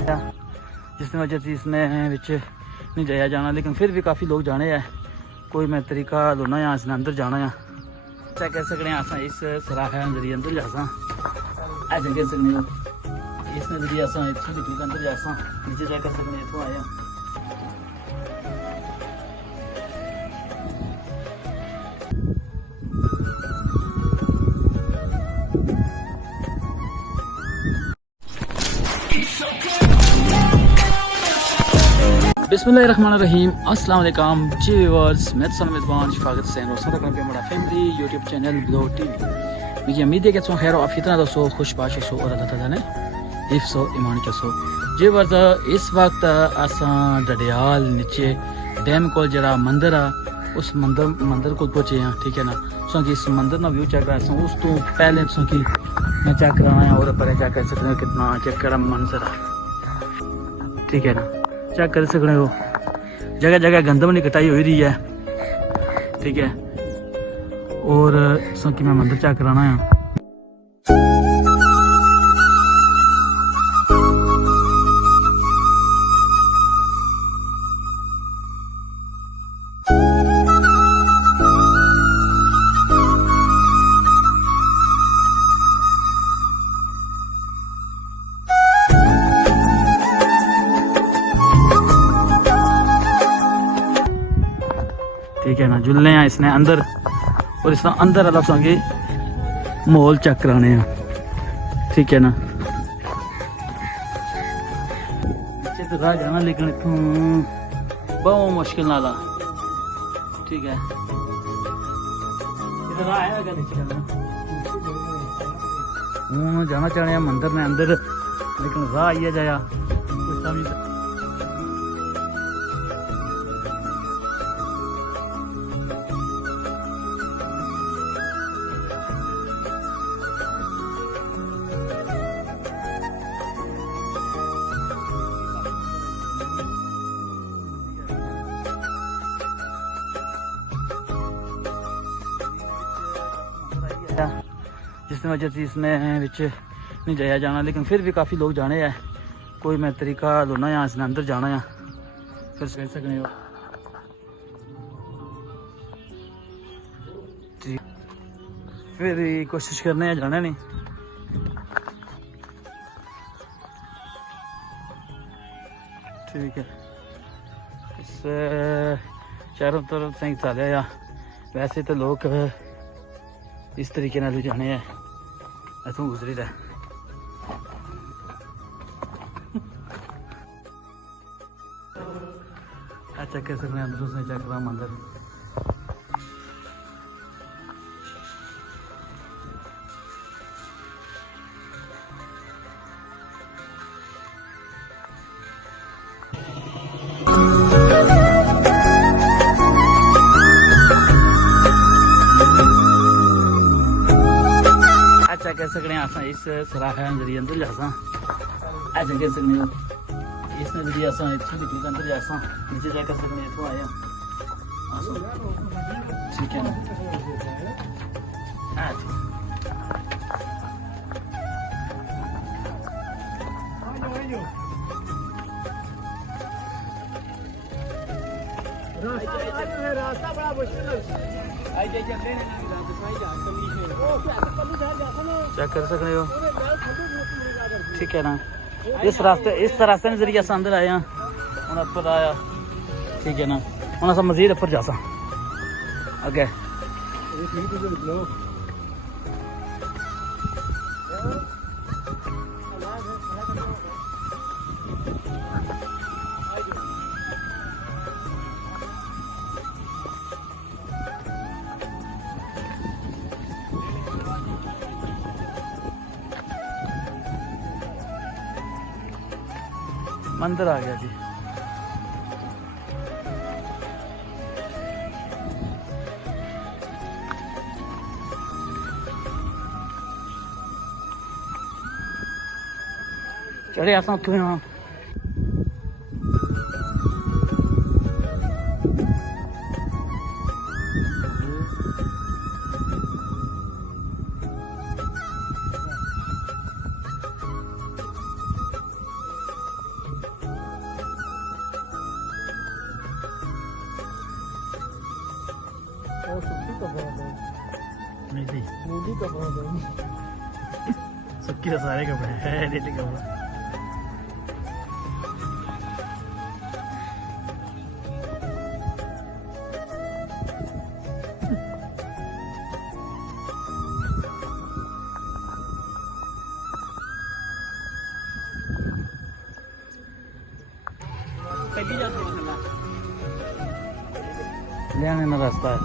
जिस वजह से इसने बिच नहीं जाया जाना, लेकिन फिर भी काफ़ी लोग जाने हैं। कोई मैं तरीका लोना यहाँ इसने अंदर जाना है। चेक कर सकते हैं अस इस सराखे जरिए अंदर जासा ऐसे कह सकते हो इसने जरिए अस इतों निकल अंदर जासा नीचे चेक कर सकते इतों आया। बिस्मिल्लाहिर्रहमानिर्रहीम, अस्सलाम वालेकुम जी व्यूअर्स, मैं तो मेज़बान शफाकत हुसैन और साथ पे हमारा family YouTube channel blog TV. मुझे उम्मीद है कि तुम खैर आफियत ना दोस्तों खुश बाश हो और अल्लाह ताला ने हिफ्ज़ व ईमान चसो जी वर्ज। इस वक्त असां डडियाल नीचे डैम को जरा मंदिर आ उस मंदिर को पहुंचे हैं, ठीक है ना। सो कि इस मंदिर ना व्यू चेक करा उस तो पहले सो कि मैं चेक कराना है और पर चेक कर सकते हो कितना चेक करा मंजर है, ठीक है ना। चेक कर सकते हो जगह जगह गंदम नहीं कटाई हुई रही है, ठीक है। और सो कि मैं मंदिर चेक कराना है। ठीक है ना, जुलने हैं इसने अंदर और इसने अंदर अलग संगे माहौल चेक कराने हैं, ठीक है ना। नीचे तो राह जाना लेकिन इतों बहुत मुश्किल नाला, ठीक है। इधर राह है अगर नीचे जाना चाहने हैं मंदिर में अंदर, लेकिन राह आइए जाया कुछ समझ। जिस वजह से इसने बिच नहीं जाया जाना, लेकिन फिर भी काफ़ी लोग जाने हैं। कोई मैं तरीका लोना यहाँ इसने अंदर जाना है फिर कह सकते हो जी। फिर कोशिश करने हैं जाना नहीं, ठीक है। इस चारों तरफ से चले या वैसे तो लोग इस तरीके नाल जाने हैं इतों गुजरी दा। चेक कर सकते हैं अंदर उसने चेक करा मंदिर। चेक कर सकते हैं असा इस सराखे जरिए अंदर जासा ऐसे कह सकते हो इसने जरिए अस इतों निकल अंदर जासा नीचे चेक कर सकते इतों आया, ठीक है ना। रास्ता बड़ा मुश्किल है। चेक कर सकते हो, ठीक है ना। इस रास्ते में जरिए अस अंदर आए हैं हूँ अपर आया, ठीक है ना। हम अस मजीद अपर जासा अगे। मंदिर आ गया जी। चढ़े अस उतों हाँ दी नीली कपड़ा भाई सुक्की तो सारे कपड़े है नीले कपड़ा पहली जाते ले आने ना रास्ता है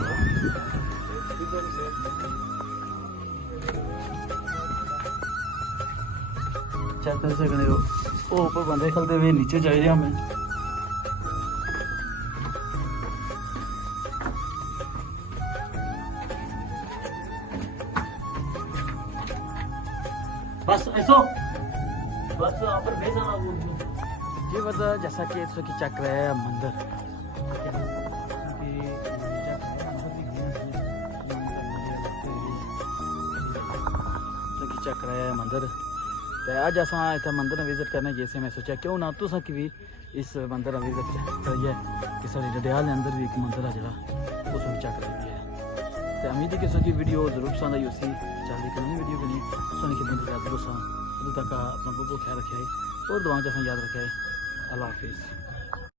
चेक कर सकते हो वो ऊपर बंदे खलते हुए नीचे चाहिए हमें बस ऐसो बस यहाँ पर भेजा ना वो जी बता जैसा कि इसको की चक रहा है मंदिर चक रहा है मंदिर तो अज अस इतना मंदिर विजिट करने जैसे मैं सोचा क्यों ना तुसा की भी इस मंदिर विजिट करिए कि साढ़े डडियाल के अंदर भी एक मंदिर है जरा उस चक रही है तो उम्मीद है कि उसकी वीडियो जरूर पसंद आई उसी चल एक नई वीडियो बनी सोनी खिदमत याद दोस्तों अभी तक अपना बहुत ख्याल रखे और दुआ जैसा याद रखे अल्लाह हाफिज़।